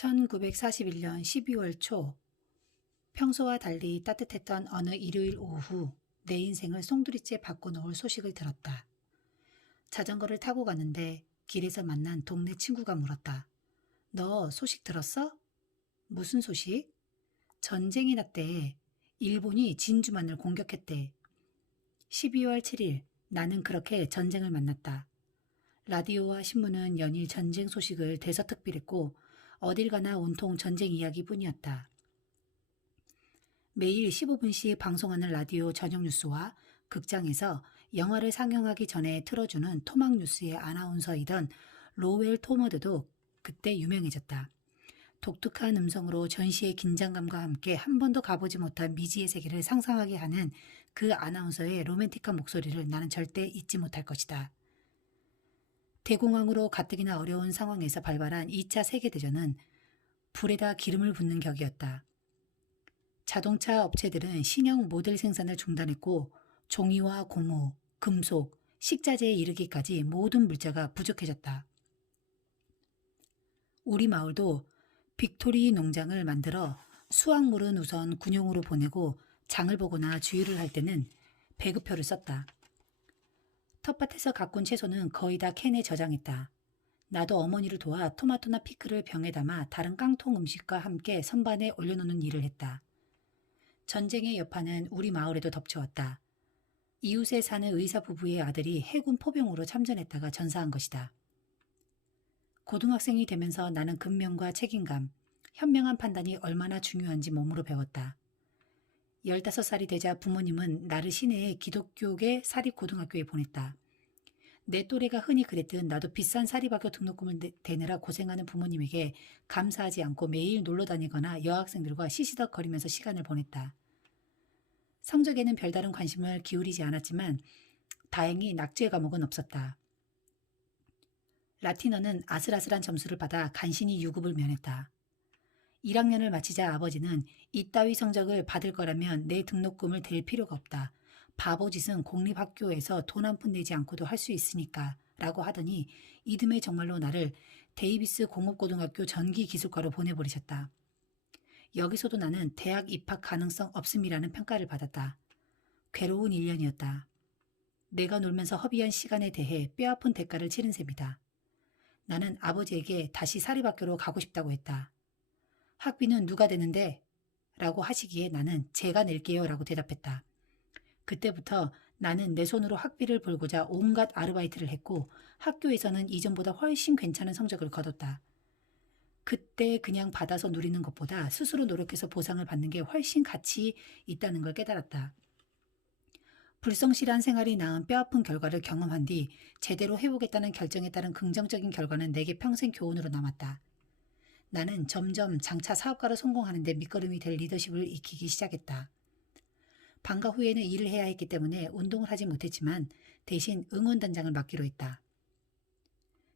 1941년 12월 초, 평소와 달리 따뜻했던 어느 일요일 오후 내 인생을 송두리째 바꿔놓을 소식을 들었다. 자전거를 타고 갔는데 길에서 만난 동네 친구가 물었다. 너 소식 들었어? 무슨 소식? 전쟁이 났대. 일본이 진주만을 공격했대. 12월 7일 나는 그렇게 전쟁을 만났다. 라디오와 신문은 연일 전쟁 소식을 대서특필했고 어딜 가나 온통 전쟁 이야기뿐이었다. 매일 15분씩 방송하는 라디오 저녁 뉴스와 극장에서 영화를 상영하기 전에 틀어주는 토막 뉴스의 아나운서이던 로웰 토머드도 그때 유명해졌다. 독특한 음성으로 전시의 긴장감과 함께 한 번도 가보지 못한 미지의 세계를 상상하게 하는 그 아나운서의 로맨틱한 목소리를 나는 절대 잊지 못할 것이다. 대공황으로 가뜩이나 어려운 상황에서 발발한 2차 세계대전은 불에다 기름을 붓는 격이었다. 자동차 업체들은 신형 모델 생산을 중단했고 종이와 고무, 금속, 식자재에 이르기까지 모든 물자가 부족해졌다. 우리 마을도 빅토리 농장을 만들어 수확물은 우선 군용으로 보내고 장을 보거나 주유를 할 때는 배급표를 썼다. 텃밭에서 가꾼 채소는 거의 다 캔에 저장했다. 나도 어머니를 도와 토마토나 피클을 병에 담아 다른 깡통 음식과 함께 선반에 올려놓는 일을 했다. 전쟁의 여파는 우리 마을에도 덮쳐왔다. 이웃에 사는 의사 부부의 아들이 해군 포병으로 참전했다가 전사한 것이다. 고등학생이 되면서 나는 근면과 책임감, 현명한 판단이 얼마나 중요한지 몸으로 배웠다. 15살이 되자 부모님은 나를 시내의 기독교계 사립고등학교에 보냈다. 내 또래가 흔히 그랬듯 나도 비싼 사립학교 등록금을 대느라 고생하는 부모님에게 감사하지 않고 매일 놀러 다니거나 여학생들과 시시덕거리면서 시간을 보냈다. 성적에는 별다른 관심을 기울이지 않았지만 다행히 낙제 과목은 없었다. 라틴어는 아슬아슬한 점수를 받아 간신히 유급을 면했다. 1학년을 마치자 아버지는 이따위 성적을 받을 거라면 내 등록금을 댈 필요가 없다. 바보짓은 공립학교에서 돈 한 푼 내지 않고도 할 수 있으니까 라고 하더니 이듬해 정말로 나를 데이비스 공업고등학교 전기기술과로 보내버리셨다. 여기서도 나는 대학 입학 가능성 없음이라는 평가를 받았다. 괴로운 1년이었다. 내가 놀면서 허비한 시간에 대해 뼈아픈 대가를 치른 셈이다. 나는 아버지에게 다시 사립학교로 가고 싶다고 했다. 학비는 누가 되는데? 라고 하시기에 나는 제가 낼게요 라고 대답했다. 그때부터 나는 내 손으로 학비를 벌고자 온갖 아르바이트를 했고 학교에서는 이전보다 훨씬 괜찮은 성적을 거뒀다. 그때 그냥 받아서 누리는 것보다 스스로 노력해서 보상을 받는 게 훨씬 가치 있다는 걸 깨달았다. 불성실한 생활이 낳은 뼈아픈 결과를 경험한 뒤 제대로 해보겠다는 결정에 따른 긍정적인 결과는 내게 평생 교훈으로 남았다. 나는 점점 장차 사업가로 성공하는 데 밑거름이 될 리더십을 익히기 시작했다. 방과 후에는 일을 해야 했기 때문에 운동을 하지 못했지만 대신 응원단장을 맡기로 했다.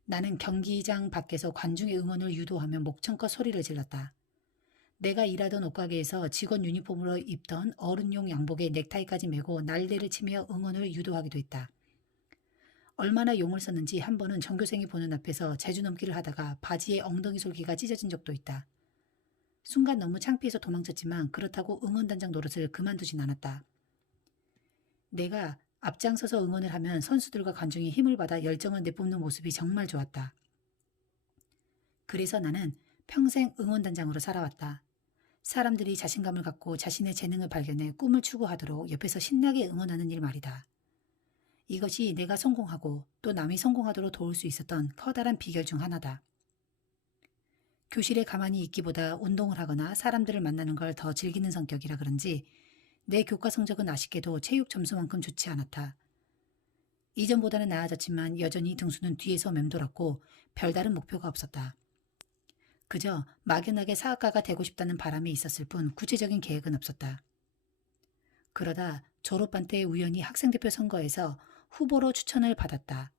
나는 경기장 밖에서 관중의 응원을 유도하며 목청껏 소리를 질렀다. 내가 일하던 옷가게에서 직원 유니폼으로 입던 어른용 양복에 넥타이까지 메고 난리를 치며 응원을 유도하기도 했다. 얼마나 용을 썼는지 한 번은 전교생이 보는 앞에서 제주넘기를 하다가 바지에 엉덩이 솔기가 찢어진 적도 있다. 순간 너무 창피해서 도망쳤지만 그렇다고 응원단장 노릇을 그만두진 않았다. 내가 앞장서서 응원을 하면 선수들과 관중이 힘을 받아 열정을 내뿜는 모습이 정말 좋았다. 그래서 나는 평생 응원단장으로 살아왔다. 사람들이 자신감을 갖고 자신의 재능을 발견해 꿈을 추구하도록 옆에서 신나게 응원하는 일 말이다. 이것이 내가 성공하고 또 남이 성공하도록 도울 수 있었던 커다란 비결 중 하나다. 교실에 가만히 있기보다 운동을 하거나 사람들을 만나는 걸 더 즐기는 성격이라 그런지 내 교과 성적은 아쉽게도 체육 점수만큼 좋지 않았다. 이전보다는 나아졌지만 여전히 등수는 뒤에서 맴돌았고 별다른 목표가 없었다. 그저 막연하게 사학가가 되고 싶다는 바람이 있었을 뿐 구체적인 계획은 없었다. 그러다 졸업반 때 우연히 학생대표 선거에서 후보로 추천을 받았다.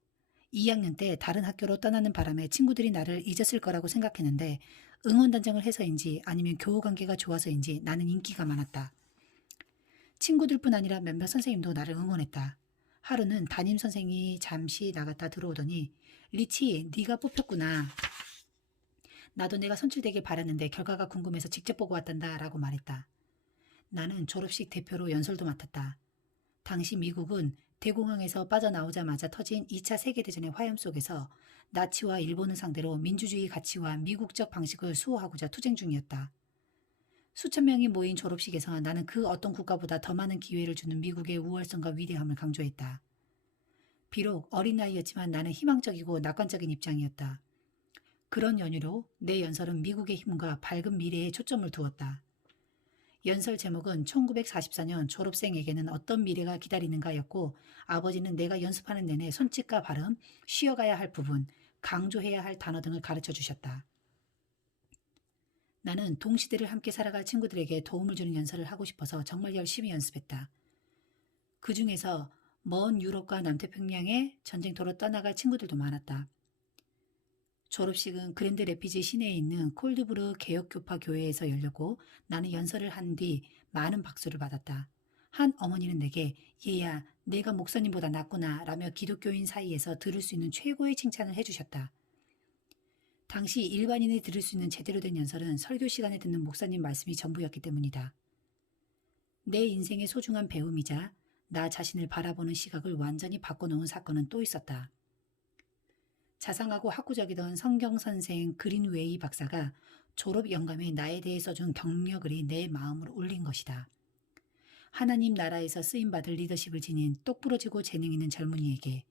2학년 때 다른 학교로 떠나는 바람에 친구들이 나를 잊었을 거라고 생각했는데 응원단장을 해서인지 아니면 교우관계가 좋아서인지 나는 인기가 많았다. 친구들뿐 아니라 몇몇 선생님도 나를 응원했다. 하루는 담임선생이 잠시 나갔다 들어오더니 리치, 네가 뽑혔구나. 나도 내가 선출되길 바랐는데 결과가 궁금해서 직접 보고 왔단다 라고 말했다. 나는 졸업식 대표로 연설도 맡았다. 당시 미국은 대공황에서 빠져나오자마자 터진 2차 세계대전의 화염 속에서 나치와 일본을 상대로 민주주의 가치와 미국적 방식을 수호하고자 투쟁 중이었다. 수천 명이 모인 졸업식에서 나는 그 어떤 국가보다 더 많은 기회를 주는 미국의 우월성과 위대함을 강조했다. 비록 어린 나이였지만 나는 희망적이고 낙관적인 입장이었다. 그런 연유로 내 연설은 미국의 힘과 밝은 미래에 초점을 두었다. 연설 제목은 1944년 졸업생에게는 어떤 미래가 기다리는가였고 아버지는 내가 연습하는 내내 손짓과 발음, 쉬어가야 할 부분, 강조해야 할 단어 등을 가르쳐 주셨다. 나는 동시대를 함께 살아갈 친구들에게 도움을 주는 연설을 하고 싶어서 정말 열심히 연습했다. 그 중에서 먼 유럽과 남태평양의 전쟁터로 떠나갈 친구들도 많았다. 졸업식은 그랜드 레피지 시내에 있는 콜드브르 개혁교파 교회에서 열렸고 나는 연설을 한 뒤 많은 박수를 받았다. 한 어머니는 내게 얘야 내가 목사님보다 낫구나 라며 기독교인 사이에서 들을 수 있는 최고의 칭찬을 해주셨다. 당시 일반인이 들을 수 있는 제대로 된 연설은 설교 시간에 듣는 목사님 말씀이 전부였기 때문이다. 내 인생의 소중한 배움이자 나 자신을 바라보는 시각을 완전히 바꿔놓은 사건은 또 있었다. 자상하고 학구적이던 성경선생 그린웨이 박사가 졸업 영감에 나에 대해 써준 경력글이 내 마음을 울린 것이다. 하나님 나라에서 쓰임받을 리더십을 지닌 똑부러지고 재능 있는 젊은이에게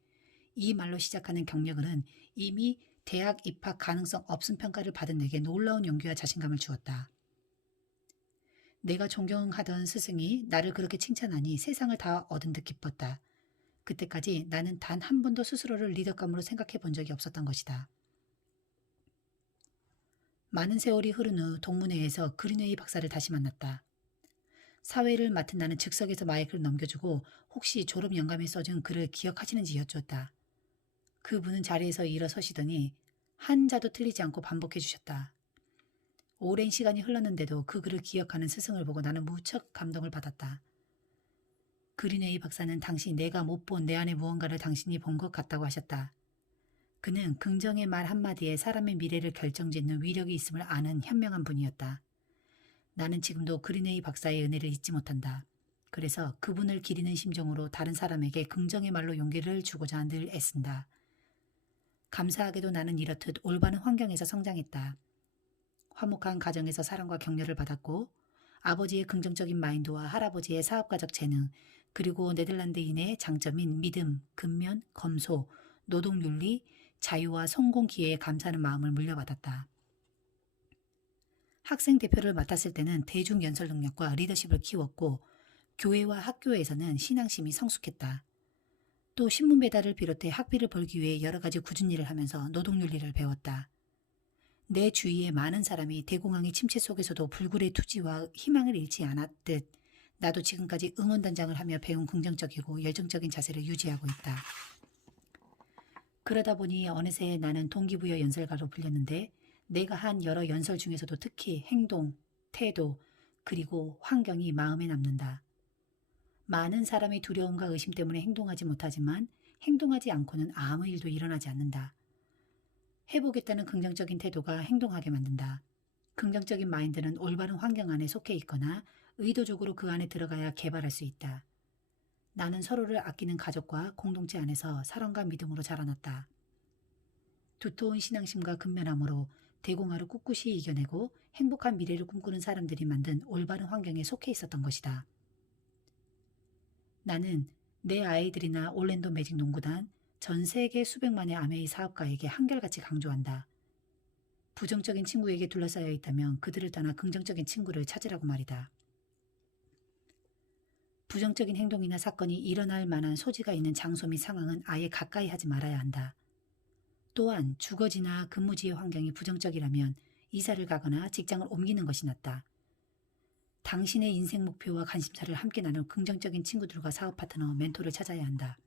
이 말로 시작하는 경력글은 이미 대학 입학 가능성 없음 평가를 받은 내게 놀라운 용기와 자신감을 주었다. 내가 존경하던 스승이 나를 그렇게 칭찬하니 세상을 다 얻은 듯 기뻤다. 그때까지 나는 단 한 번도 스스로를 리더감으로 생각해 본 적이 없었던 것이다. 많은 세월이 흐른 후 동문회에서 그린웨이 박사를 다시 만났다. 사회를 맡은 나는 즉석에서 마이크를 넘겨주고 혹시 졸업 영감에 써준 글을 기억하시는지 여쭈었다. 그분은 자리에서 일어서시더니 한자도 틀리지 않고 반복해 주셨다. 오랜 시간이 흘렀는데도 그 글을 기억하는 스승을 보고 나는 무척 감동을 받았다. 그린웨이 박사는 당시 내가 못 본 내 안에 무언가를 당신이 본 것 같다고 하셨다. 그는 긍정의 말 한마디에 사람의 미래를 결정짓는 위력이 있음을 아는 현명한 분이었다. 나는 지금도 그린웨이 박사의 은혜를 잊지 못한다. 그래서 그분을 기리는 심정으로 다른 사람에게 긍정의 말로 용기를 주고자 늘 애쓴다. 감사하게도 나는 이렇듯 올바른 환경에서 성장했다. 화목한 가정에서 사랑과 격려를 받았고 아버지의 긍정적인 마인드와 할아버지의 사업가적 재능, 그리고 네덜란드인의 장점인 믿음, 근면, 검소, 노동윤리, 자유와 성공 기회에 감사하는 마음을 물려받았다. 학생 대표를 맡았을 때는 대중 연설 능력과 리더십을 키웠고 교회와 학교에서는 신앙심이 성숙했다. 또 신문 배달을 비롯해 학비를 벌기 위해 여러 가지 굳은 일을 하면서 노동윤리를 배웠다. 내 주위의 많은 사람이 대공황의 침체 속에서도 불굴의 투지와 희망을 잃지 않았듯 나도 지금까지 응원단장을 하며 배운 긍정적이고 열정적인 자세를 유지하고 있다. 그러다 보니 어느새 나는 동기부여 연설가로 불렸는데 내가 한 여러 연설 중에서도 특히 행동, 태도, 그리고 환경이 마음에 남는다. 많은 사람이 두려움과 의심 때문에 행동하지 못하지만 행동하지 않고는 아무 일도 일어나지 않는다. 해보겠다는 긍정적인 태도가 행동하게 만든다. 긍정적인 마인드는 올바른 환경 안에 속해 있거나 의도적으로 그 안에 들어가야 개발할 수 있다. 나는 서로를 아끼는 가족과 공동체 안에서 사랑과 믿음으로 자라났다. 두터운 신앙심과 근면함으로 대공화를 꿋꿋이 이겨내고 행복한 미래를 꿈꾸는 사람들이 만든 올바른 환경에 속해 있었던 것이다. 나는 내 아이들이나 올랜도 매직 농구단, 전 세계 수백만의 아메이 사업가에게 한결같이 강조한다. 부정적인 친구에게 둘러싸여 있다면 그들을 떠나 긍정적인 친구를 찾으라고 말이다. 부정적인 행동이나 사건이 일어날 만한 소지가 있는 장소 및 상황은 아예 가까이 하지 말아야 한다. 또한 주거지나 근무지의 환경이 부정적이라면 이사를 가거나 직장을 옮기는 것이 낫다. 당신의 인생 목표와 관심사를 함께 나눌 긍정적인 친구들과 사업 파트너, 멘토를 찾아야 한다.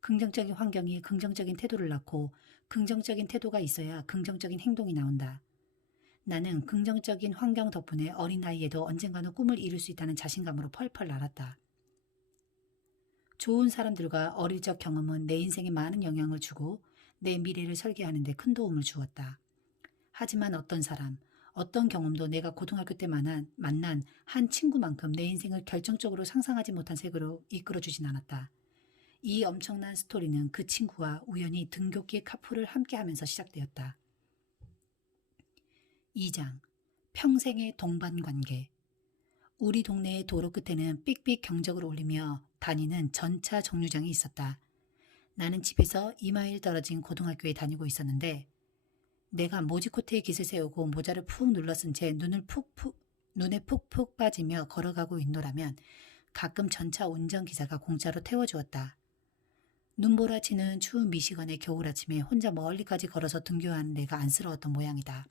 긍정적인 환경이 긍정적인 태도를 낳고 긍정적인 태도가 있어야 긍정적인 행동이 나온다. 나는 긍정적인 환경 덕분에 어린 나이에도 언젠가는 꿈을 이룰 수 있다는 자신감으로 펄펄 날았다. 좋은 사람들과 어릴 적 경험은 내 인생에 많은 영향을 주고 내 미래를 설계하는 데 큰 도움을 주었다. 하지만 어떤 사람, 어떤 경험도 내가 고등학교 때 만난 한 친구만큼 내 인생을 결정적으로 상상하지 못한 색으로 이끌어주진 않았다. 이 엄청난 스토리는 그 친구와 우연히 등굣길 카풀을 함께하면서 시작되었다. 2장 평생의 동반관계. 우리 동네의 도로 끝에는 삑삑 경적을 울리며 다니는 전차 정류장이 있었다. 나는 집에서 2마일 떨어진 고등학교에 다니고 있었는데 내가 모지코트에 깃을 세우고 모자를 푹 눌러쓴 채 눈에 푹푹 빠지며 걸어가고 있노라면 가끔 전차 운전기사가 공짜로 태워주었다. 눈보라치는 추운 미시건의 겨울 아침에 혼자 멀리까지 걸어서 등교하는 내가 안쓰러웠던 모양이다.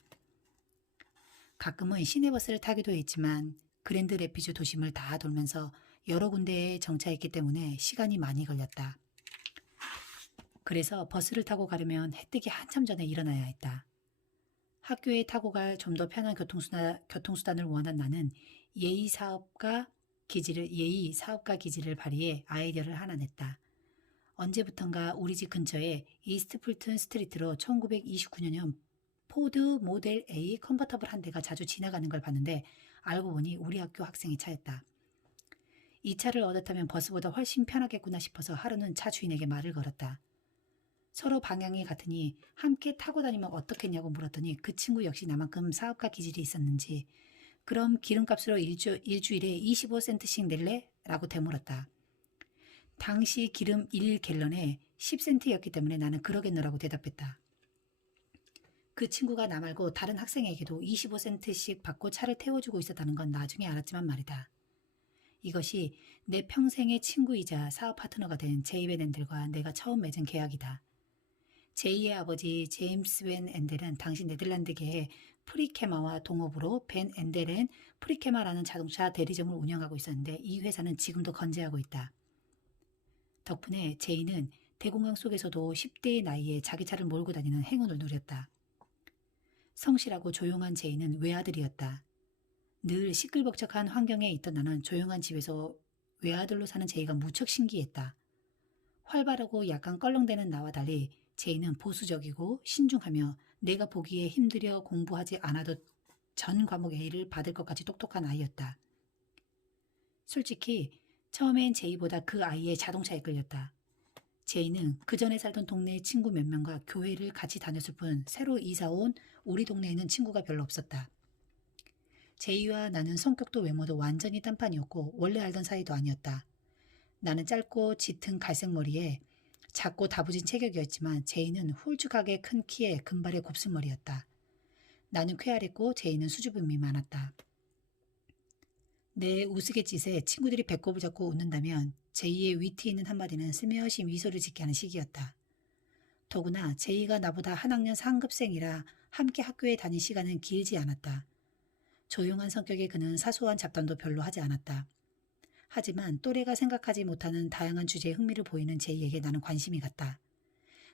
가끔은 시내버스를 타기도 했지만 그랜드 레피즈 도심을 다 돌면서 여러 군데에 정차했기 때문에 시간이 많이 걸렸다. 그래서 버스를 타고 가려면 해 뜨기 한참 전에 일어나야 했다. 학교에 타고 갈 좀 더 편한 교통수단을 원한 나는 예의 사업가 기지를 발휘해 아이디어를 하나 냈다. 언제부턴가 우리 집 근처에 이스트 풀튼 스트리트로 1929년형 포드 모델 A 컨버터블 한 대가 자주 지나가는 걸 봤는데 알고 보니 우리 학교 학생의 차였다. 이 차를 얻어 타면 버스보다 훨씬 편하겠구나 싶어서 하루는 차 주인에게 말을 걸었다. 서로 방향이 같으니 함께 타고 다니면 어떻겠냐고 물었더니 그 친구 역시 나만큼 사업가 기질이 있었는지 그럼 기름값으로 일주일에 25센트씩 낼래? 라고 되물었다. 당시 기름 1갤런에 10센트였기 때문에 나는 그러겠노라고 대답했다. 그 친구가 나 말고 다른 학생에게도 25센트씩 받고 차를 태워주고 있었다는 건 나중에 알았지만 말이다. 이것이 내 평생의 친구이자 사업 파트너가 된 제이 벤 앤델과 내가 처음 맺은 계약이다. 제이의 아버지 제임스 벤 앤델은 당시 네덜란드계의 프리케마와 동업으로 벤 앤델 앤 프리케마라는 자동차 대리점을 운영하고 있었는데 이 회사는 지금도 건재하고 있다. 덕분에 제이는 대공황 속에서도 10대의 나이에 자기 차를 몰고 다니는 행운을 누렸다. 성실하고 조용한 제이는 외아들이었다. 늘 시끌벅적한 환경에 있던 나는 조용한 집에서 외아들로 사는 제이가 무척 신기했다. 활발하고 약간 껄렁대는 나와 달리 제이는 보수적이고 신중하며 내가 보기에 힘들여 공부하지 않아도 전 과목 A를 받을 것 같이 똑똑한 아이였다. 솔직히 처음엔 제이보다 그 아이의 자동차에 끌렸다. 제이는 그 전에 살던 동네의 친구 몇 명과 교회를 같이 다녔을 뿐 새로 이사 온 우리 동네에는 친구가 별로 없었다. 제이와 나는 성격도 외모도 완전히 딴판이었고 원래 알던 사이도 아니었다. 나는 짧고 짙은 갈색 머리에 작고 다부진 체격이었지만 제이는 홀쭉하게 큰 키에 금발의 곱슬머리였다. 나는 쾌활했고 제이는 수줍음이 많았다. 내 우스갯짓에 친구들이 배꼽을 잡고 웃는다면 제이의 위트 있는 한마디는 슬며시 미소를 짓게 하는 시기였다. 더구나 제이가 나보다 한 학년 상급생이라 함께 학교에 다닌 시간은 길지 않았다. 조용한 성격의 그는 사소한 잡담도 별로 하지 않았다. 하지만 또래가 생각하지 못하는 다양한 주제에 흥미를 보이는 제이에게 나는 관심이 갔다.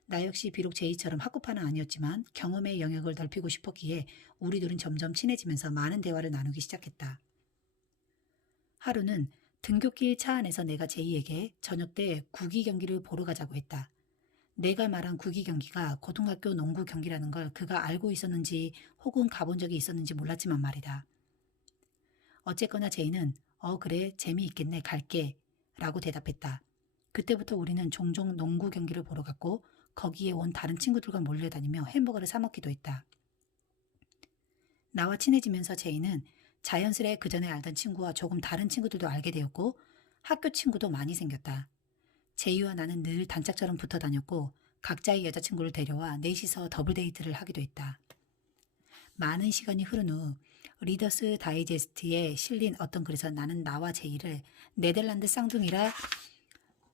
나 역시 비록 제이처럼 학구파는 아니었지만 경험의 영역을 넓히고 싶었기에 우리 둘은 점점 친해지면서 많은 대화를 나누기 시작했다. 하루는 등굣길 차 안에서 내가 제이에게 저녁 때 구기 경기를 보러 가자고 했다. 내가 말한 구기 경기가 고등학교 농구 경기라는 걸 그가 알고 있었는지 혹은 가본 적이 있었는지 몰랐지만 말이다. 어쨌거나 제이는 그래 재미있겠네 갈게 라고 대답했다. 그때부터 우리는 종종 농구 경기를 보러 갔고 거기에 온 다른 친구들과 몰려다니며 햄버거를 사 먹기도 했다. 나와 친해지면서 제이는 자연스레 그전에 알던 친구와 조금 다른 친구들도 알게 되었고 학교 친구도 많이 생겼다. 제이와 나는 늘 단짝처럼 붙어 다녔고 각자의 여자친구를 데려와 넷이서 더블 데이트를 하기도 했다. 많은 시간이 흐른 후 리더스 다이제스트에 실린 어떤 글에서 나는 나와 제이를 네덜란드 쌍둥이라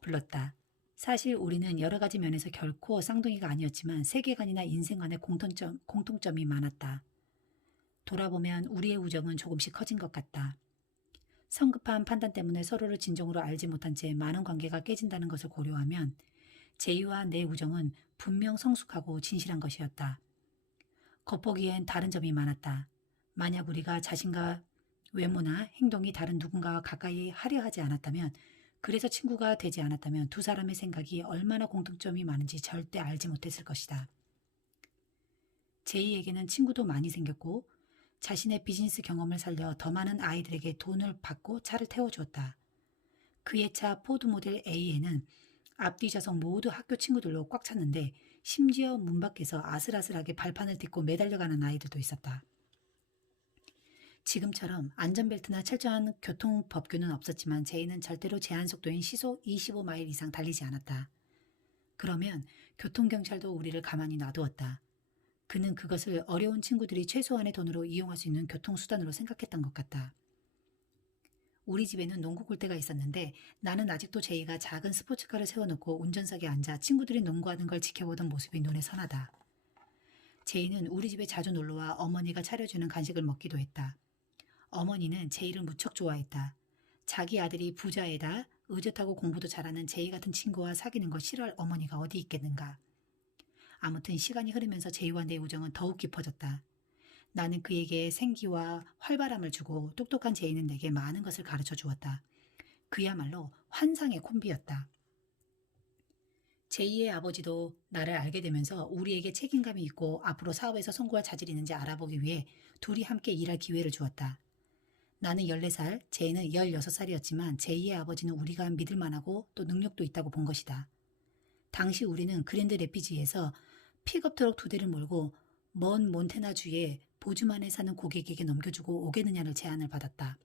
불렀다. 사실 우리는 여러 가지 면에서 결코 쌍둥이가 아니었지만 세계관이나 인생관의 공통점이 많았다. 돌아보면 우리의 우정은 조금씩 커진 것 같다. 성급한 판단 때문에 서로를 진정으로 알지 못한 채 많은 관계가 깨진다는 것을 고려하면 제이와 내 우정은 분명 성숙하고 진실한 것이었다. 겉보기엔 다른 점이 많았다. 만약 우리가 자신과 외모나 행동이 다른 누군가와 가까이 하려 하지 않았다면, 그래서 친구가 되지 않았다면 두 사람의 생각이 얼마나 공통점이 많은지 절대 알지 못했을 것이다. 제이에게는 친구도 많이 생겼고 자신의 비즈니스 경험을 살려 더 많은 아이들에게 돈을 받고 차를 태워주었다. 그의 차 포드 모델 A에는 앞뒤 좌석 모두 학교 친구들로 꽉 찼는데 심지어 문 밖에서 아슬아슬하게 발판을 딛고 매달려가는 아이들도 있었다. 지금처럼 안전벨트나 철저한 교통법규는 없었지만 제이는 절대로 제한 속도인 시속 25마일 이상 달리지 않았다. 그러면 교통경찰도 우리를 가만히 놔두었다. 그는 그것을 어려운 친구들이 최소한의 돈으로 이용할 수 있는 교통수단으로 생각했던 것 같다. 우리 집에는 농구 골대가 있었는데 나는 아직도 제이가 작은 스포츠카를 세워놓고 운전석에 앉아 친구들이 농구하는 걸 지켜보던 모습이 눈에 선하다. 제이는 우리 집에 자주 놀러와 어머니가 차려주는 간식을 먹기도 했다. 어머니는 제이를 무척 좋아했다. 자기 아들이 부자에다 의젓하고 공부도 잘하는 제이 같은 친구와 사귀는 거 싫어할 어머니가 어디 있겠는가. 아무튼 시간이 흐르면서 제이와 내 우정은 더욱 깊어졌다. 나는 그에게 생기와 활발함을 주고 똑똑한 제이는 내게 많은 것을 가르쳐 주었다. 그야말로 환상의 콤비였다. 제이의 아버지도 나를 알게 되면서 우리에게 책임감이 있고 앞으로 사업에서 성공할 자질이 있는지 알아보기 위해 둘이 함께 일할 기회를 주었다. 나는 14살, 제이는 16살이었지만 제이의 아버지는 우리가 믿을 만하고 또 능력도 있다고 본 것이다. 당시 우리는 그랜드 레피지에서 픽업 트럭 2대를 몰고 먼 몬태나주의 보즈만에 사는 고객에게 넘겨주고 오겠느냐를 제안을 받았다.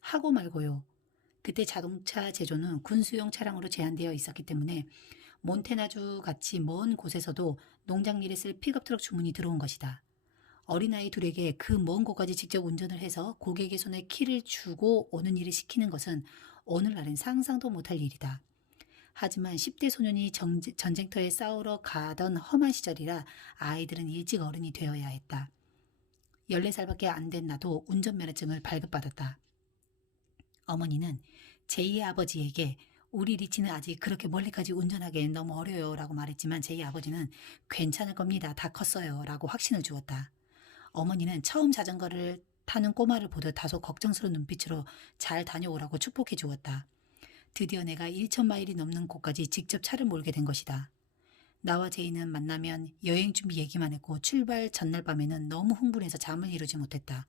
하고 말고요. 그때 자동차 제조는 군수용 차량으로 제한되어 있었기 때문에 몬태나주 같이 먼 곳에서도 농장 일에 쓸 픽업 트럭 주문이 들어온 것이다. 어린아이 둘에게 그 먼 곳까지 직접 운전을 해서 고객의 손에 키를 주고 오는 일을 시키는 것은 오늘날엔 상상도 못할 일이다. 하지만 10대 소년이 전쟁터에 싸우러 가던 험한 시절이라 아이들은 일찍 어른이 되어야 했다. 14살밖에 안 된 나도 운전면허증을 발급받았다. 어머니는 제이의 아버지에게 우리 리치는 아직 그렇게 멀리까지 운전하기엔 너무 어려요 라고 말했지만 제이 아버지는 괜찮을 겁니다. 다 컸어요 라고 확신을 주었다. 어머니는 처음 자전거를 타는 꼬마를 보듯 다소 걱정스러운 눈빛으로 잘 다녀오라고 축복해 주었다. 드디어 내가 1,000마일이 넘는 곳까지 직접 차를 몰게 된 것이다. 나와 제이는 만나면 여행 준비 얘기만 했고 출발 전날 밤에는 너무 흥분해서 잠을 이루지 못했다.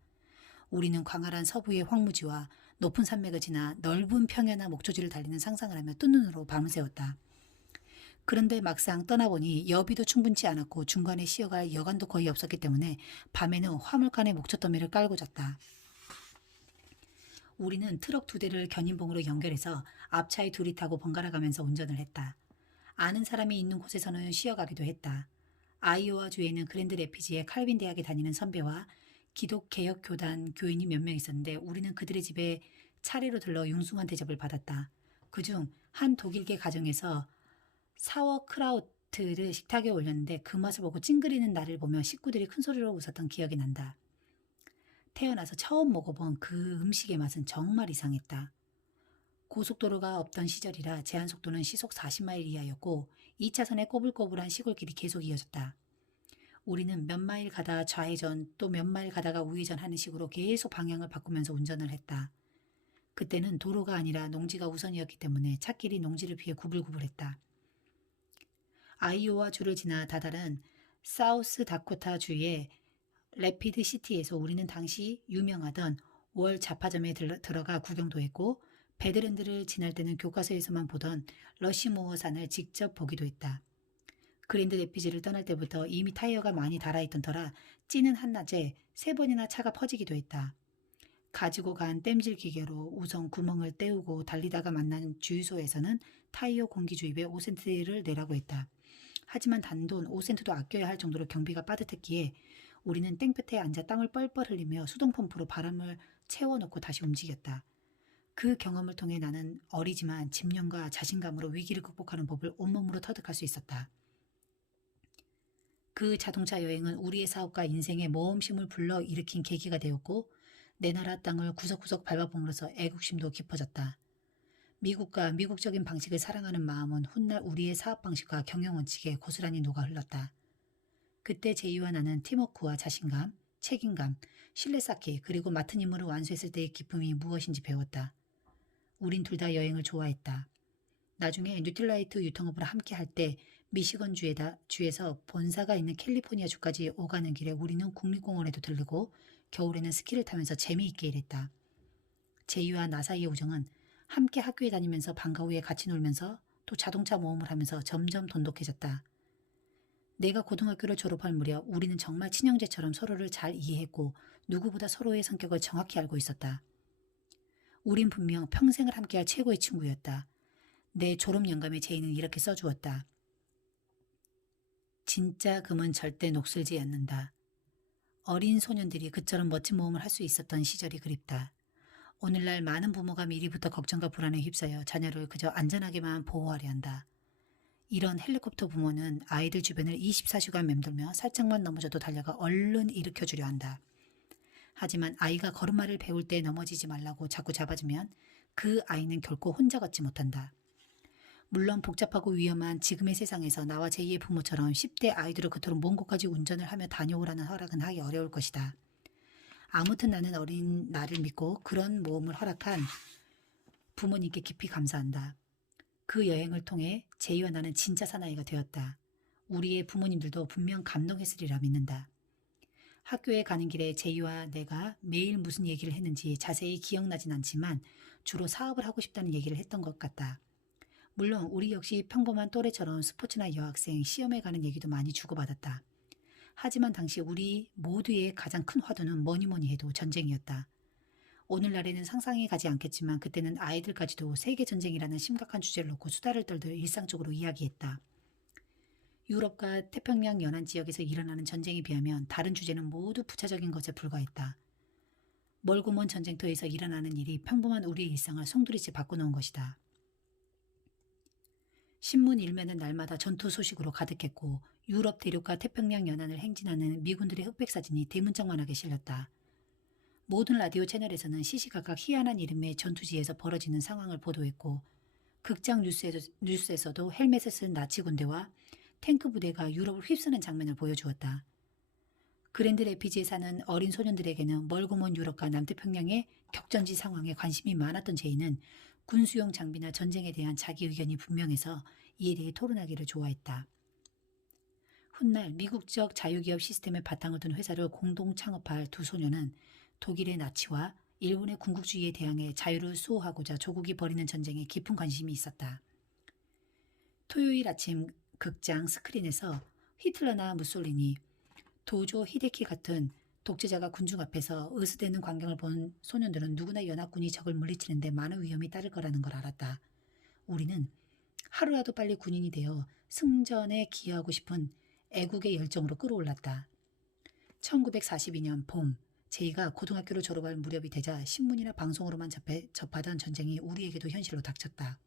우리는 광활한 서부의 황무지와 높은 산맥을 지나 넓은 평야나 목초지를 달리는 상상을 하며 뜬 눈으로 밤을 새웠다. 그런데 막상 떠나보니 여비도 충분치 않았고 중간에 쉬어갈 여간도 거의 없었기 때문에 밤에는 화물칸에 목초더미를 깔고 잤다. 우리는 트럭 2대를 견인봉으로 연결해서 앞차에 둘이 타고 번갈아 가면서 운전을 했다. 아는 사람이 있는 곳에서는 쉬어가기도 했다. 아이오와 주에는 그랜드 레피지의 칼빈 대학에 다니는 선배와 기독개혁교단 교인이 몇 명 있었는데 우리는 그들의 집에 차례로 들러 융숭한 대접을 받았다. 그중 한 독일계 가정에서 사워크라우트를 식탁에 올렸는데 그 맛을 보고 찡그리는 나를 보며 식구들이 큰 소리로 웃었던 기억이 난다. 태어나서 처음 먹어본 그 음식의 맛은 정말 이상했다. 고속도로가 없던 시절이라 제한속도는 시속 40마일 이하였고 2차선의 꼬불꼬불한 시골길이 계속 이어졌다. 우리는 몇 마일 가다 좌회전 또 몇 마일 가다가 우회전 하는 식으로 계속 방향을 바꾸면서 운전을 했다. 그때는 도로가 아니라 농지가 우선이었기 때문에 찻길이 농지를 피해 구불구불했다. 아이오와 주를 지나 다다른 사우스 다코타 주의 래피드 시티에서 우리는 당시 유명하던 월 잡화점에 들어가 구경도 했고 베드랜드를 지날 때는 교과서에서만 보던 러시모어 산을 직접 보기도 했다. 그랜드 레피지를 떠날 때부터 이미 타이어가 많이 닳아있던 터라 찌는 한낮에 3번이나 차가 퍼지기도 했다. 가지고 간 땜질 기계로 우선 구멍을 때우고 달리다가 만난 주유소에서는 타이어 공기 주입에 5센트를 내라고 했다. 하지만 단돈 5센트도 아껴야 할 정도로 경비가 빠듯했기에 우리는 땡볕에 앉아 땀을 뻘뻘 흘리며 수동펌프로 바람을 채워넣고 다시 움직였다. 그 경험을 통해 나는 어리지만 집념과 자신감으로 위기를 극복하는 법을 온몸으로 터득할 수 있었다. 그 자동차 여행은 우리의 사업과 인생의 모험심을 불러일으킨 계기가 되었고 내 나라 땅을 구석구석 밟아봄으로써 애국심도 깊어졌다. 미국과 미국적인 방식을 사랑하는 마음은 훗날 우리의 사업 방식과 경영 원칙에 고스란히 녹아 흘렀다. 그때 제이와 나는 팀워크와 자신감, 책임감, 신뢰 쌓기 그리고 맡은 임무를 완수했을 때의 기쁨이 무엇인지 배웠다. 우린 둘 다 여행을 좋아했다. 나중에 뉴틸라이트 유통업을 함께 할 때 주에서 본사가 있는 캘리포니아 주까지 오가는 길에 우리는 국립공원에도 들르고 겨울에는 스키를 타면서 재미있게 일했다. 제이와 나 사이의 우정은 함께 학교에 다니면서 방과 후에 같이 놀면서 또 자동차 모험을 하면서 점점 돈독해졌다. 내가 고등학교를 졸업할 무렵 우리는 정말 친형제처럼 서로를 잘 이해했고 누구보다 서로의 성격을 정확히 알고 있었다. 우린 분명 평생을 함께할 최고의 친구였다. 내 졸업 영감에 제이는 이렇게 써주었다. 진짜 금은 절대 녹슬지 않는다. 어린 소년들이 그처럼 멋진 모험을 할 수 있었던 시절이 그립다. 오늘날 많은 부모가 미리부터 걱정과 불안에 휩싸여 자녀를 그저 안전하게만 보호하려 한다. 이런 헬리콥터 부모는 아이들 주변을 24시간 맴돌며 살짝만 넘어져도 달려가 얼른 일으켜주려 한다. 하지만 아이가 걸음마를 배울 때 넘어지지 말라고 자꾸 잡아주면 그 아이는 결코 혼자 걷지 못한다. 물론 복잡하고 위험한 지금의 세상에서 나와 제2의 부모처럼 10대 아이들을 그토록 먼 곳까지 운전을 하며 다녀오라는 허락은 하기 어려울 것이다. 아무튼 나는 어린 나를 믿고 그런 모험을 허락한 부모님께 깊이 감사한다. 그 여행을 통해 제이와 나는 진짜 사나이가 되었다. 우리의 부모님들도 분명 감동했으리라 믿는다. 학교에 가는 길에 제이와 내가 매일 무슨 얘기를 했는지 자세히 기억나진 않지만 주로 사업을 하고 싶다는 얘기를 했던 것 같다. 물론 우리 역시 평범한 또래처럼 스포츠나 여학생, 시험에 가는 얘기도 많이 주고받았다. 하지만 당시 우리 모두의 가장 큰 화두는 뭐니 해도 전쟁이었다. 오늘날에는 상상이 가지 않겠지만 그때는 아이들까지도 세계전쟁이라는 심각한 주제를 놓고 수다를 떨듯 일상적으로 이야기했다. 유럽과 태평양 연안 지역에서 일어나는 전쟁에 비하면 다른 주제는 모두 부차적인 것에 불과했다. 멀고 먼 전쟁터에서 일어나는 일이 평범한 우리의 일상을 송두리째 바꿔놓은 것이다. 신문 일면은 날마다 전투 소식으로 가득했고 유럽 대륙과 태평양 연안을 행진하는 미군들의 흑백 사진이 대문짝만하게 실렸다. 모든 라디오 채널에서는 시시각각 희한한 이름의 전투지에서 벌어지는 상황을 보도했고 극장 뉴스에서도 헬멧을 쓴 나치 군대와 탱크 부대가 유럽을 휩쓰는 장면을 보여주었다. 그랜드 레피지에 사는 어린 소년들에게는 멀고 먼 유럽과 남태평양의 격전지 상황에 관심이 많았던 제이는 군수용 장비나 전쟁에 대한 자기 의견이 분명해서 이에 대해 토론하기를 좋아했다. 훗날 미국적 자유기업 시스템의 바탕을 둔 회사를 공동 창업할 두 소녀는 독일의 나치와 일본의 군국주의에 대항해 자유를 수호하고자 조국이 벌이는 전쟁에 깊은 관심이 있었다. 토요일 아침 극장 스크린에서 히틀러나 무솔리니, 도조 히데키 같은 독재자가 군중 앞에서 으스대는 광경을 본 소년들은 누구나 연합군이 적을 물리치는데 많은 위험이 따를 거라는 걸 알았다. 우리는 하루라도 빨리 군인이 되어 승전에 기여하고 싶은 애국의 열정으로 끌어올랐다. 1942년 봄, 제이가 고등학교를 졸업할 무렵이 되자 신문이나 방송으로만 접하던 전쟁이 우리에게도 현실로 닥쳤다.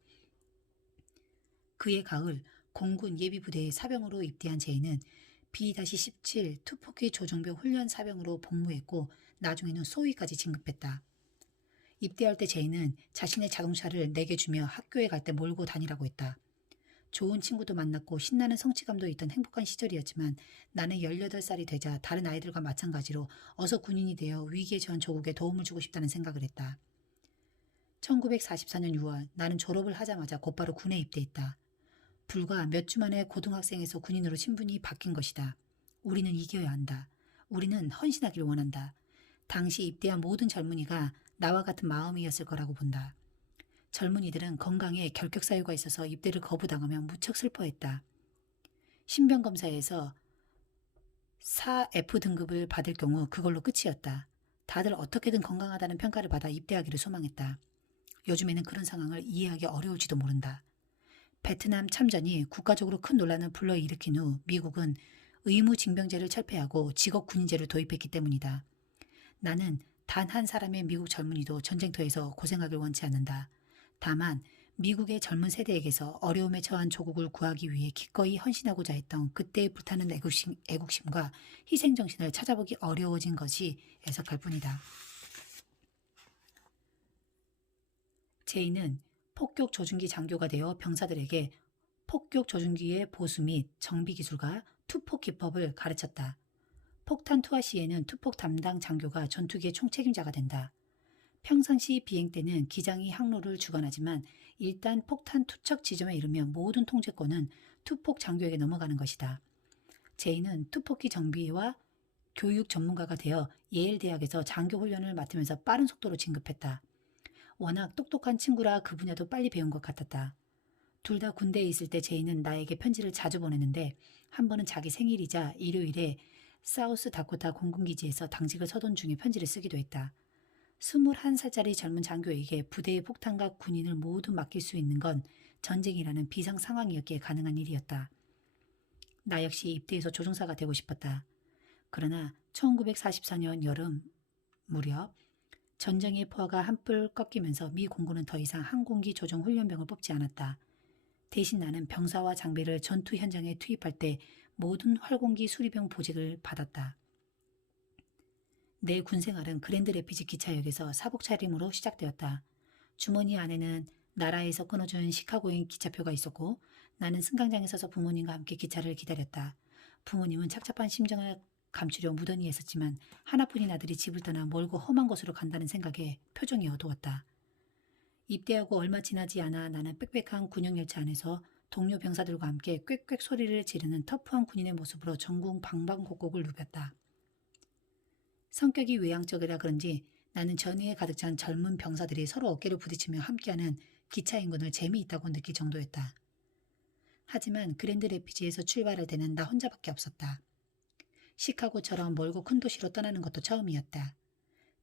그해 가을, 공군 예비부대에 사병으로 입대한 제이는 B-17 투포기 조종병 훈련 사병으로 복무했고 나중에는 소위까지 진급했다. 입대할 때 제이는 자신의 자동차를 내게 주며 학교에 갈 때 몰고 다니라고 했다. 좋은 친구도 만났고 신나는 성취감도 있던 행복한 시절이었지만 나는 18살이 되자 다른 아이들과 마찬가지로 어서 군인이 되어 위기에 처한 조국에 도움을 주고 싶다는 생각을 했다. 1944년 6월 나는 졸업을 하자마자 곧바로 군에 입대했다. 불과 몇 주 만에 고등학생에서 군인으로 신분이 바뀐 것이다. 우리는 이겨야 한다. 우리는 헌신하길 원한다. 당시 입대한 모든 젊은이가 나와 같은 마음이었을 거라고 본다. 젊은이들은 건강에 결격 사유가 있어서 입대를 거부당하면 무척 슬퍼했다. 신병검사에서 4F 등급을 받을 경우 그걸로 끝이었다. 다들 어떻게든 건강하다는 평가를 받아 입대하기를 소망했다. 요즘에는 그런 상황을 이해하기 어려울지도 모른다. 베트남 참전이 국가적으로 큰 논란을 불러일으킨 후 미국은 의무징병제를 철폐하고 직업군인제를 도입했기 때문이다. 나는 단 한 사람의 미국 젊은이도 전쟁터에서 고생하길 원치 않는다. 다만 미국의 젊은 세대에게서 어려움에 처한 조국을 구하기 위해 기꺼이 헌신하고자 했던 그때의 불타는 애국심과 희생정신을 찾아보기 어려워진 것이 애석할 뿐이다. 제이는 폭격 조준기 장교가 되어 병사들에게 폭격 조준기의 보수 및 정비 기술과 투폭 기법을 가르쳤다. 폭탄 투하 시에는 투폭 담당 장교가 전투기의 총책임자가 된다. 평상시 비행 때는 기장이 항로를 주관하지만 일단 폭탄 투척 지점에 이르면 모든 통제권은 투폭 장교에게 넘어가는 것이다. 제이는 투폭기 정비와 교육 전문가가 되어 예일 대학에서 장교 훈련을 맡으면서 빠른 속도로 진급했다. 워낙 똑똑한 친구라 그 분야도 빨리 배운 것 같았다. 둘 다 군대에 있을 때 제이는 나에게 편지를 자주 보내는데 한 번은 자기 생일이자 일요일에 사우스 다코타 공군기지에서 당직을 서던 중에 편지를 쓰기도 했다. 21살짜리 젊은 장교에게 부대의 폭탄과 군인을 모두 맡길 수 있는 건 전쟁이라는 비상 상황이었기에 가능한 일이었다. 나 역시 입대해서 조종사가 되고 싶었다. 그러나 1944년 여름 무렵 전쟁의 포화가 한풀 꺾이면서 미 공군은 더 이상 항공기 조종 훈련병을 뽑지 않았다. 대신 나는 병사와 장비를 전투 현장에 투입할 때 모든 활공기 수리병 보직을 받았다. 내 군생활은 그랜드 레피지 기차역에서 사복 차림으로 시작되었다. 주머니 안에는 나라에서 끊어준 시카고행 기차표가 있었고 나는 승강장에 서서 부모님과 함께 기차를 기다렸다. 부모님은 착잡한 심정을 감추려 무던히 애썼지만 하나뿐인 아들이 집을 떠나 멀고 험한 곳으로 간다는 생각에 표정이 어두웠다. 입대하고 얼마 지나지 않아 나는 빽빽한 군용열차 안에서 동료 병사들과 함께 꽥꽥 소리를 지르는 터프한 군인의 모습으로 전국 방방곡곡을 누볐다. 성격이 외향적이라 그런지 나는 전의에 가득 찬 젊은 병사들이 서로 어깨를 부딪히며 함께하는 기차 인근을 재미있다고 느낄 정도였다. 하지만 그랜드 레피지에서 출발할 때는 나 혼자밖에 없었다. 시카고처럼 멀고 큰 도시로 떠나는 것도 처음이었다.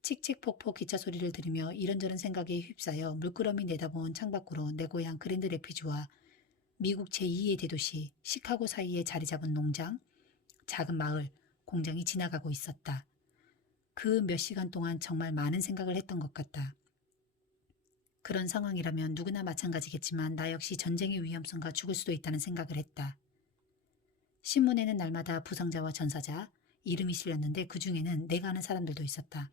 칙칙폭폭 기차 소리를 들으며 이런저런 생각에 휩싸여 물끄러미 내다본 창밖으로 내 고향 그랜드 레피지와 미국 제2의 대도시 시카고 사이에 자리 잡은 농장, 작은 마을, 공장이 지나가고 있었다. 그 몇 시간 동안 정말 많은 생각을 했던 것 같다. 그런 상황이라면 누구나 마찬가지겠지만 나 역시 전쟁의 위험성과 죽을 수도 있다는 생각을 했다. 신문에는 날마다 부상자와 전사자, 이름이 실렸는데 그 중에는 내가 아는 사람들도 있었다.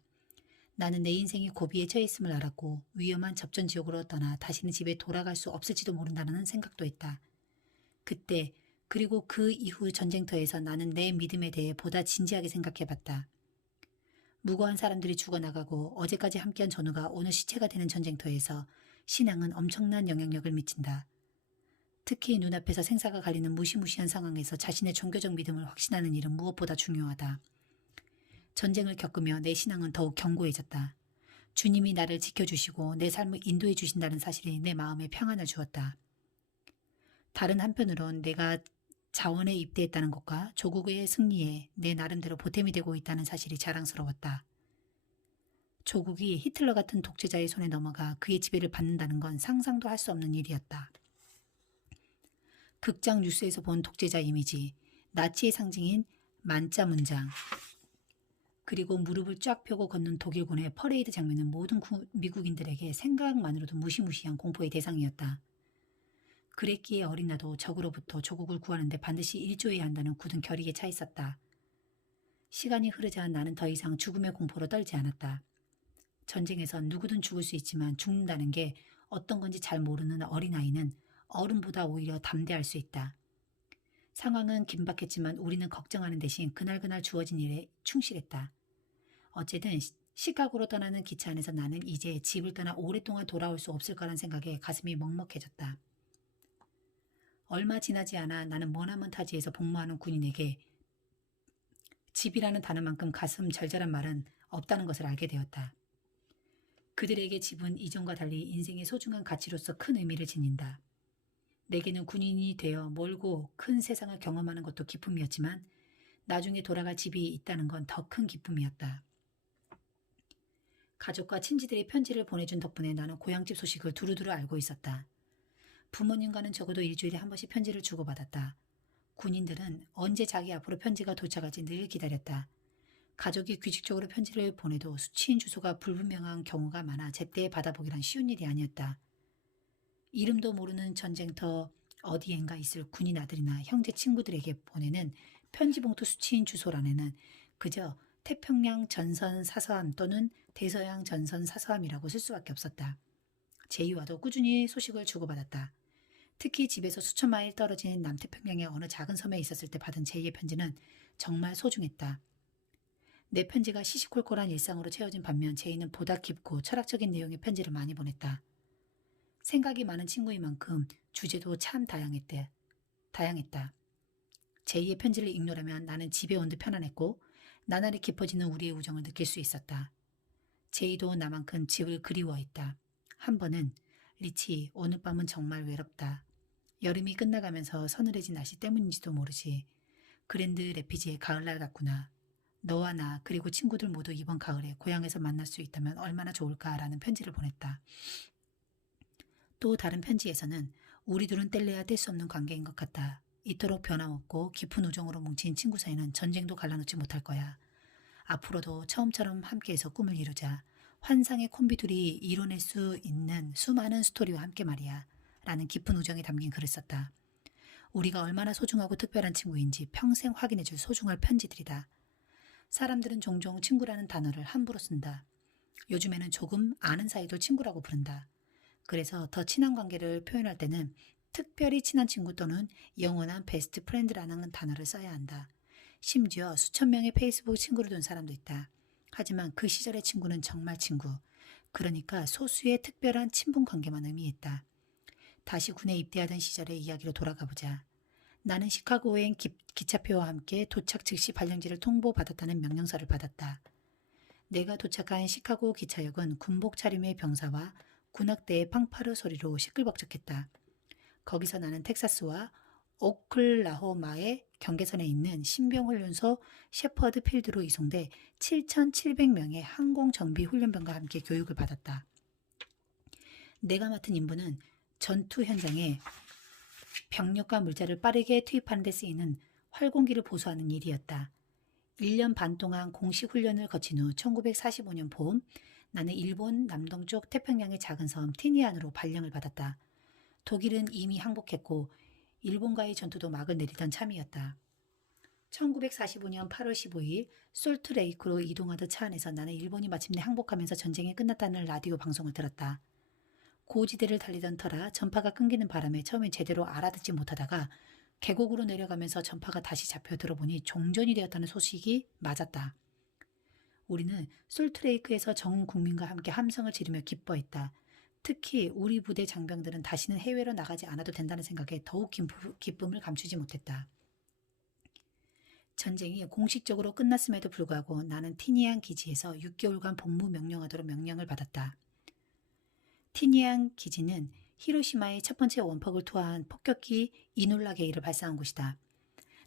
나는 내 인생이 고비에 처해 있음을 알았고 위험한 접전지옥으로 떠나 다시는 집에 돌아갈 수 없을지도 모른다는 생각도 했다. 그때 그리고 그 이후 전쟁터에서 나는 내 믿음에 대해 보다 진지하게 생각해봤다. 무고한 사람들이 죽어나가고 어제까지 함께한 전우가 오늘 시체가 되는 전쟁터에서 신앙은 엄청난 영향력을 미친다. 특히 눈앞에서 생사가 갈리는 무시무시한 상황에서 자신의 종교적 믿음을 확신하는 일은 무엇보다 중요하다. 전쟁을 겪으며 내 신앙은 더욱 견고해졌다. 주님이 나를 지켜주시고 내 삶을 인도해 주신다는 사실이 내 마음에 평안을 주었다. 다른 한편으론 내가 자원에 입대했다는 것과 조국의 승리에 내 나름대로 보탬이 되고 있다는 사실이 자랑스러웠다. 조국이 히틀러 같은 독재자의 손에 넘어가 그의 지배를 받는다는 건 상상도 할 수 없는 일이었다. 극장 뉴스에서 본 독재자 이미지, 나치의 상징인 만자 문장, 그리고 무릎을 쫙 펴고 걷는 독일군의 퍼레이드 장면은 모든 미국인들에게 생각만으로도 무시무시한 공포의 대상이었다. 그랬기에 어린 나도 적으로부터 조국을 구하는데 반드시 일조해야 한다는 굳은 결의에 차 있었다. 시간이 흐르자 나는 더 이상 죽음의 공포로 떨지 않았다. 전쟁에선 누구든 죽을 수 있지만 죽는다는 게 어떤 건지 잘 모르는 어린아이는 어른보다 오히려 담대할 수 있다. 상황은 긴박했지만 우리는 걱정하는 대신 그날그날 주어진 일에 충실했다. 어쨌든 시카고로 떠나는 기차 안에서 나는 이제 집을 떠나 오랫동안 돌아올 수 없을 거란 생각에 가슴이 먹먹해졌다. 얼마 지나지 않아 나는 머나먼 타지에서 복무하는 군인에게 집이라는 단어만큼 가슴 절절한 말은 없다는 것을 알게 되었다. 그들에게 집은 이전과 달리 인생의 소중한 가치로서 큰 의미를 지닌다. 내게는 군인이 되어 멀고 큰 세상을 경험하는 것도 기쁨이었지만 나중에 돌아갈 집이 있다는 건 더 큰 기쁨이었다. 가족과 친지들이 편지를 보내준 덕분에 나는 고향집 소식을 두루두루 알고 있었다. 부모님과는 적어도 일주일에 한 번씩 편지를 주고받았다. 군인들은 언제 자기 앞으로 편지가 도착할지 늘 기다렸다. 가족이 규칙적으로 편지를 보내도 수취인 주소가 불분명한 경우가 많아 제때 받아보기란 쉬운 일이 아니었다. 이름도 모르는 전쟁터 어디엔가 있을 군인 아들이나 형제 친구들에게 보내는 편지봉투 수취인 주소란에는 그저 태평양 전선 사서함 또는 대서양 전선 사서함이라고 쓸 수밖에 없었다. 제이와도 꾸준히 소식을 주고받았다. 특히 집에서 수천 마일 떨어진 남태평양의 어느 작은 섬에 있었을 때 받은 제이의 편지는 정말 소중했다. 내 편지가 시시콜콜한 일상으로 채워진 반면 제이는 보다 깊고 철학적인 내용의 편지를 많이 보냈다. 생각이 많은 친구인 만큼 주제도 참 다양했대. 다양했다. 제이의 편지를 읽노라면 나는 집에 온 듯 편안했고 나날이 깊어지는 우리의 우정을 느낄 수 있었다. 제이도 나만큼 집을 그리워했다. 한 번은 리치, 오늘 밤은 정말 외롭다. 여름이 끝나가면서 서늘해진 날씨 때문인지도 모르지. 그랜드 레피지의 가을날 같구나. 너와 나 그리고 친구들 모두 이번 가을에 고향에서 만날 수 있다면 얼마나 좋을까라는 편지를 보냈다. 또 다른 편지에서는 우리 둘은 뗄래야 뗄 수 없는 관계인 것 같다. 이토록 변함없고 깊은 우정으로 뭉친 친구 사이는 전쟁도 갈라놓지 못할 거야. 앞으로도 처음처럼 함께해서 꿈을 이루자. 환상의 콤비둘이 이뤄낼 수 있는 수많은 스토리와 함께 말이야. 라는 깊은 우정이 담긴 글을 썼다. 우리가 얼마나 소중하고 특별한 친구인지 평생 확인해줄 소중할 편지들이다. 사람들은 종종 친구라는 단어를 함부로 쓴다. 요즘에는 조금 아는 사이도 친구라고 부른다. 그래서 더 친한 관계를 표현할 때는 특별히 친한 친구 또는 영원한 베스트 프렌드라는 단어를 써야 한다. 심지어 수천 명의 페이스북 친구를 둔 사람도 있다. 하지만 그 시절의 친구는 정말 친구. 그러니까 소수의 특별한 친분 관계만 의미했다. 다시 군에 입대하던 시절의 이야기로 돌아가 보자. 나는 시카고행 기차표와 함께 도착 즉시 발령지를 통보받았다는 명령서를 받았다. 내가 도착한 시카고 기차역은 군복 차림의 병사와 군악대의 팡파르 소리로 시끌벅적했다. 거기서 나는 텍사스와 오클라호마의 경계선에 있는 신병훈련소 셰퍼드 필드로 이송돼 7,700명의 항공정비훈련병과 함께 교육을 받았다. 내가 맡은 임무는 전투 현장에 병력과 물자를 빠르게 투입하는 데 쓰이는 활공기를 보수하는 일이었다. 1년 반 동안 공식 훈련을 거친 후 1945년 봄 나는 일본 남동쪽 태평양의 작은 섬 티니안으로 발령을 받았다. 독일은 이미 항복했고 일본과의 전투도 막을 내리던 참이었다. 1945년 8월 15일 솔트레이크로 이동하던 차 안에서 나는 일본이 마침내 항복하면서 전쟁이 끝났다는 라디오 방송을 들었다. 고지대를 달리던 터라 전파가 끊기는 바람에 처음엔 제대로 알아듣지 못하다가 계곡으로 내려가면서 전파가 다시 잡혀 들어보니 종전이 되었다는 소식이 맞았다. 우리는 솔트레이크에서 전 국민과 함께 함성을 지르며 기뻐했다. 특히 우리 부대 장병들은 다시는 해외로 나가지 않아도 된다는 생각에 더욱 기쁨을 감추지 못했다. 전쟁이 공식적으로 끝났음에도 불구하고 나는 티니안 기지에서 6개월간 복무 명령하도록 명령을 받았다. 티니안 기지는 히로시마의 첫 번째 원폭을 투하한 폭격기 이놀라게이를 발사한 곳이다.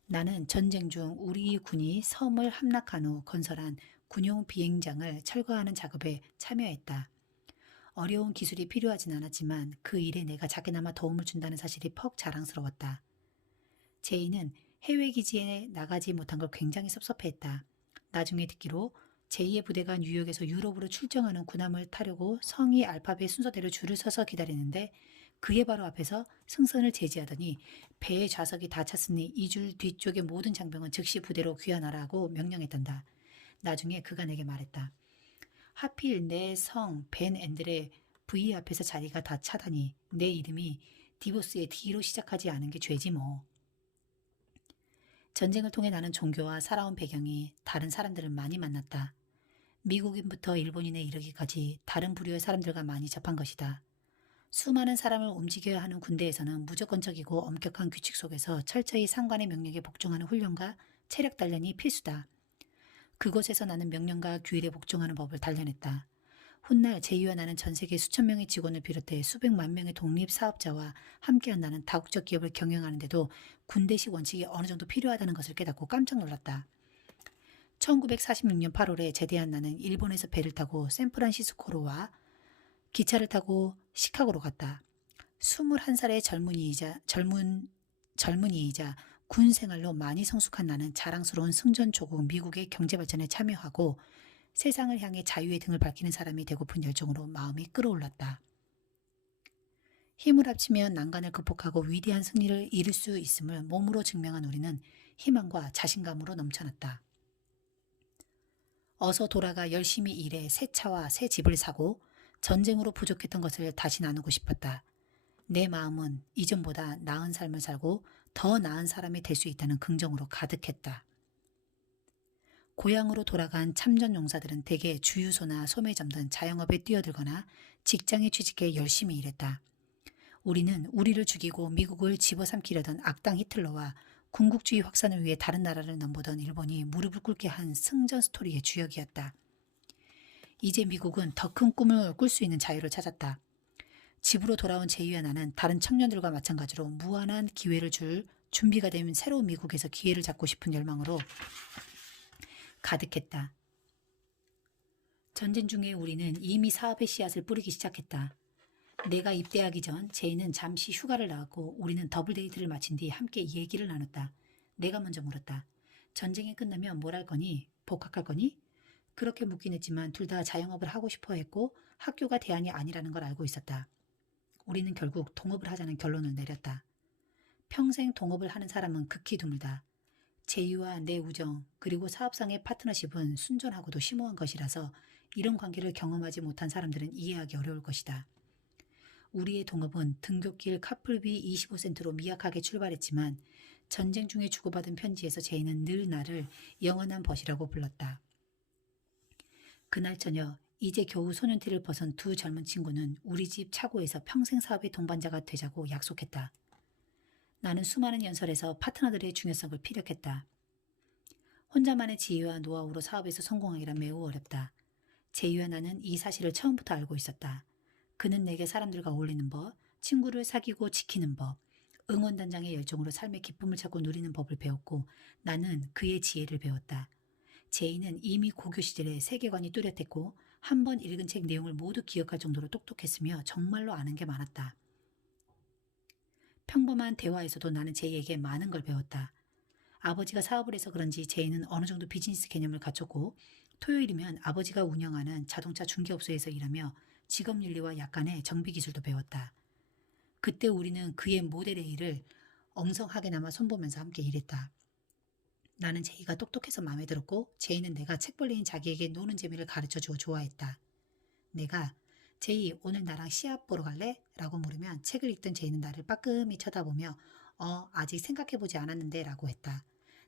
나는 전쟁 중 우리 군이 섬을 함락한 후 건설한 군용 비행장을 철거하는 작업에 참여했다. 어려운 기술이 필요하진 않았지만 그 일에 내가 작게나마 도움을 준다는 사실이 퍽 자랑스러웠다. 제이는 해외 기지에 나가지 못한 걸 굉장히 섭섭해했다. 나중에 듣기로 제이의 부대가 뉴욕에서 유럽으로 출정하는 군함을 타려고 성이 알파벳 순서대로 줄을 서서 기다리는데 그의 바로 앞에서 승선을 제지하더니 배의 좌석이 다 찼으니 이 줄 뒤쪽의 모든 장병은 즉시 부대로 귀환하라고 명령했단다. 나중에 그가 내게 말했다. 하필 내 성 벤 앤들의 V 앞에서 자리가 다 차다니 내 이름이 디보스의 D로 시작하지 않은 게 죄지 뭐. 전쟁을 통해 나는 종교와 살아온 배경이 다른 사람들을 많이 만났다. 미국인부터 일본인에 이르기까지 다른 부류의 사람들과 많이 접한 것이다. 수많은 사람을 움직여야 하는 군대에서는 무조건적이고 엄격한 규칙 속에서 철저히 상관의 명령에 복종하는 훈련과 체력 단련이 필수다. 그곳에서 나는 명령과 규율에 복종하는 법을 단련했다. 훗날 제이와 나는 전 세계 수천 명의 직원을 비롯해 수백만 명의 독립사업자와 함께한 나는 다국적 기업을 경영하는데도 군대식 원칙이 어느 정도 필요하다는 것을 깨닫고 깜짝 놀랐다. 1946년 8월에 제대한 나는 일본에서 배를 타고 샌프란시스코로 와 기차를 타고 시카고로 갔다. 21살의 젊은이이자 군 생활로 많이 성숙한 나는 자랑스러운 승전조국 미국의 경제 발전에 참여하고 세상을 향해 자유의 등을 밝히는 사람이 되고픈 열정으로 마음이 끌어올랐다. 힘을 합치면 난간을 극복하고 위대한 승리를 이룰 수 있음을 몸으로 증명한 우리는 희망과 자신감으로 넘쳐났다. 어서 돌아가 열심히 일해 새 차와 새 집을 사고 전쟁으로 부족했던 것을 다시 나누고 싶었다. 내 마음은 이전보다 나은 삶을 살고 더 나은 사람이 될 수 있다는 긍정으로 가득했다. 고향으로 돌아간 참전 용사들은 대개 주유소나 소매점 등 자영업에 뛰어들거나 직장에 취직해 열심히 일했다. 우리는 우리를 죽이고 미국을 집어삼키려던 악당 히틀러와 군국주의 확산을 위해 다른 나라를 넘보던 일본이 무릎을 꿇게 한 승전 스토리의 주역이었다. 이제 미국은 더 큰 꿈을 꿀 수 있는 자유를 찾았다. 집으로 돌아온 제이와 나는 다른 청년들과 마찬가지로 무한한 기회를 줄 준비가 된 새로운 미국에서 기회를 잡고 싶은 열망으로 가득했다. 전쟁 중에 우리는 이미 사업의 씨앗을 뿌리기 시작했다. 내가 입대하기 전 제이는 잠시 휴가를 나갔고 우리는 더블 데이트를 마친 뒤 함께 얘기를 나눴다. 내가 먼저 물었다. 전쟁이 끝나면 뭘 할 거니? 복학할 거니? 그렇게 묻긴 했지만 둘 다 자영업을 하고 싶어 했고 학교가 대안이 아니라는 걸 알고 있었다. 우리는 결국 동업을 하자는 결론을 내렸다. 평생 동업을 하는 사람은 극히 드물다. 제이와 내 우정 그리고 사업상의 파트너십은 순전하고도 심오한 것이라서 이런 관계를 경험하지 못한 사람들은 이해하기 어려울 것이다. 우리의 동업은 등굣길 카풀비 25센트로 미약하게 출발했지만 전쟁 중에 주고받은 편지에서 제이는 늘 나를 영원한 벗이라고 불렀다. 그날 저녁 이제 겨우 소년티를 벗은 두 젊은 친구는 우리 집 차고에서 평생 사업의 동반자가 되자고 약속했다. 나는 수많은 연설에서 파트너들의 중요성을 피력했다. 혼자만의 지혜와 노하우로 사업에서 성공하기란 매우 어렵다. 제이와 나는 이 사실을 처음부터 알고 있었다. 그는 내게 사람들과 어울리는 법, 친구를 사귀고 지키는 법, 응원단장의 열정으로 삶의 기쁨을 찾고 누리는 법을 배웠고 나는 그의 지혜를 배웠다. 제이는 이미 고교 시절에 세계관이 뚜렷했고 한 번 읽은 책 내용을 모두 기억할 정도로 똑똑했으며 정말로 아는 게 많았다. 평범한 대화에서도 나는 제이에게 많은 걸 배웠다. 아버지가 사업을 해서 그런지 제이는 어느 정도 비즈니스 개념을 갖췄고 토요일이면 아버지가 운영하는 자동차 중개업소에서 일하며 직업윤리와 약간의 정비기술도 배웠다. 그때 우리는 그의 모델 A를 엉성하게나마 손보면서 함께 일했다. 나는 제이가 똑똑해서 마음에 들었고 제이는 내가 책벌레인 자기에게 노는 재미를 가르쳐주고 좋아했다. 내가 제이 오늘 나랑 시합 보러 갈래? 라고 물으면 책을 읽던 제이는 나를 빠끔히 쳐다보며 아직 생각해보지 않았는데 라고 했다.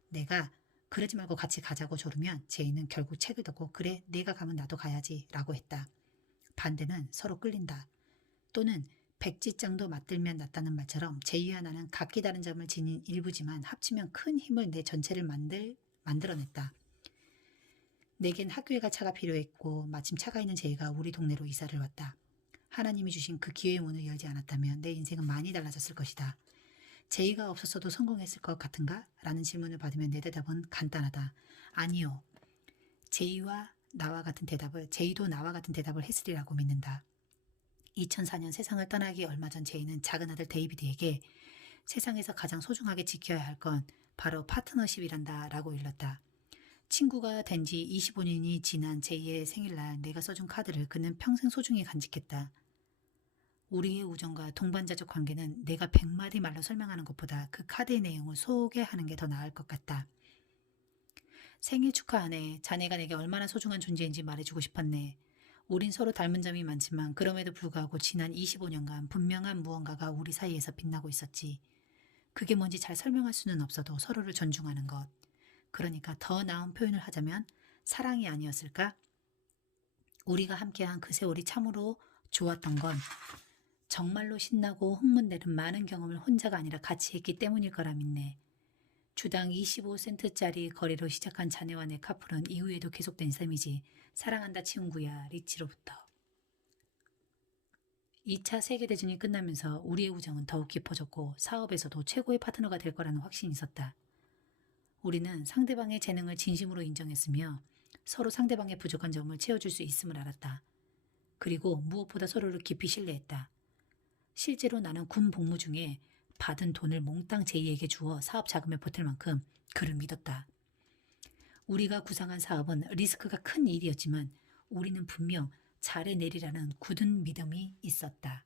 내가 그러지 말고 같이 가자고 조르면 제이는 결국 책을 덮고 그래 내가 가면 나도 가야지 라고 했다. 반대는 서로 끌린다. 또는 백지장도 맞들면 낫다는 말처럼 제이와 나는 각기 다른 점을 지닌 일부지만 합치면 큰 힘을 내 전체를 만들어냈다. 내겐 학교에 갈 차가 필요했고 마침 차가 있는 제이가 우리 동네로 이사를 왔다. 하나님이 주신 그 기회의 문을 열지 않았다면 내 인생은 많이 달라졌을 것이다. 제이가 없었어도 성공했을 것 같은가? 라는 질문을 받으면 내 대답은 간단하다. 아니요. 제이도 나와 같은 대답을 했으리라고 믿는다. 2004년 세상을 떠나기 얼마 전 제이는 작은 아들 데이비드에게 세상에서 가장 소중하게 지켜야 할 건 바로 파트너십이란다 라고 일렀다. 친구가 된 지 25년이 지난 제이의 생일날 내가 써준 카드를 그는 평생 소중히 간직했다. 우리의 우정과 동반자적 관계는 내가 100마디 말로 설명하는 것보다 그 카드의 내용을 소개하는 게 더 나을 것 같다. 생일 축하하네. 자네가 내게 얼마나 소중한 존재인지 말해주고 싶었네. 우린 서로 닮은 점이 많지만 그럼에도 불구하고 지난 25년간 분명한 무언가가 우리 사이에서 빛나고 있었지. 그게 뭔지 잘 설명할 수는 없어도 서로를 존중하는 것. 그러니까 더 나은 표현을 하자면 사랑이 아니었을까? 우리가 함께한 그 세월이 참으로 좋았던 건 정말로 신나고 흥분되는 많은 경험을 혼자가 아니라 같이 했기 때문일 거라 믿네. 주당 25센트짜리 거래로 시작한 자네와 내 카풀은 이후에도 계속된 셈이지. 사랑한다 친구야 리치로부터. 2차 세계대전이 끝나면서 우리의 우정은 더욱 깊어졌고 사업에서도 최고의 파트너가 될 거라는 확신이 있었다. 우리는 상대방의 재능을 진심으로 인정했으며 서로 상대방의 부족한 점을 채워줄 수 있음을 알았다. 그리고 무엇보다 서로를 깊이 신뢰했다. 실제로 나는 군 복무 중에 받은 돈을 몽땅 제이에게 주어 사업 자금에 보탤 만큼 그를 믿었다. 우리가 구상한 사업은 리스크가 큰 일이었지만 우리는 분명 잘해내리라는 굳은 믿음이 있었다.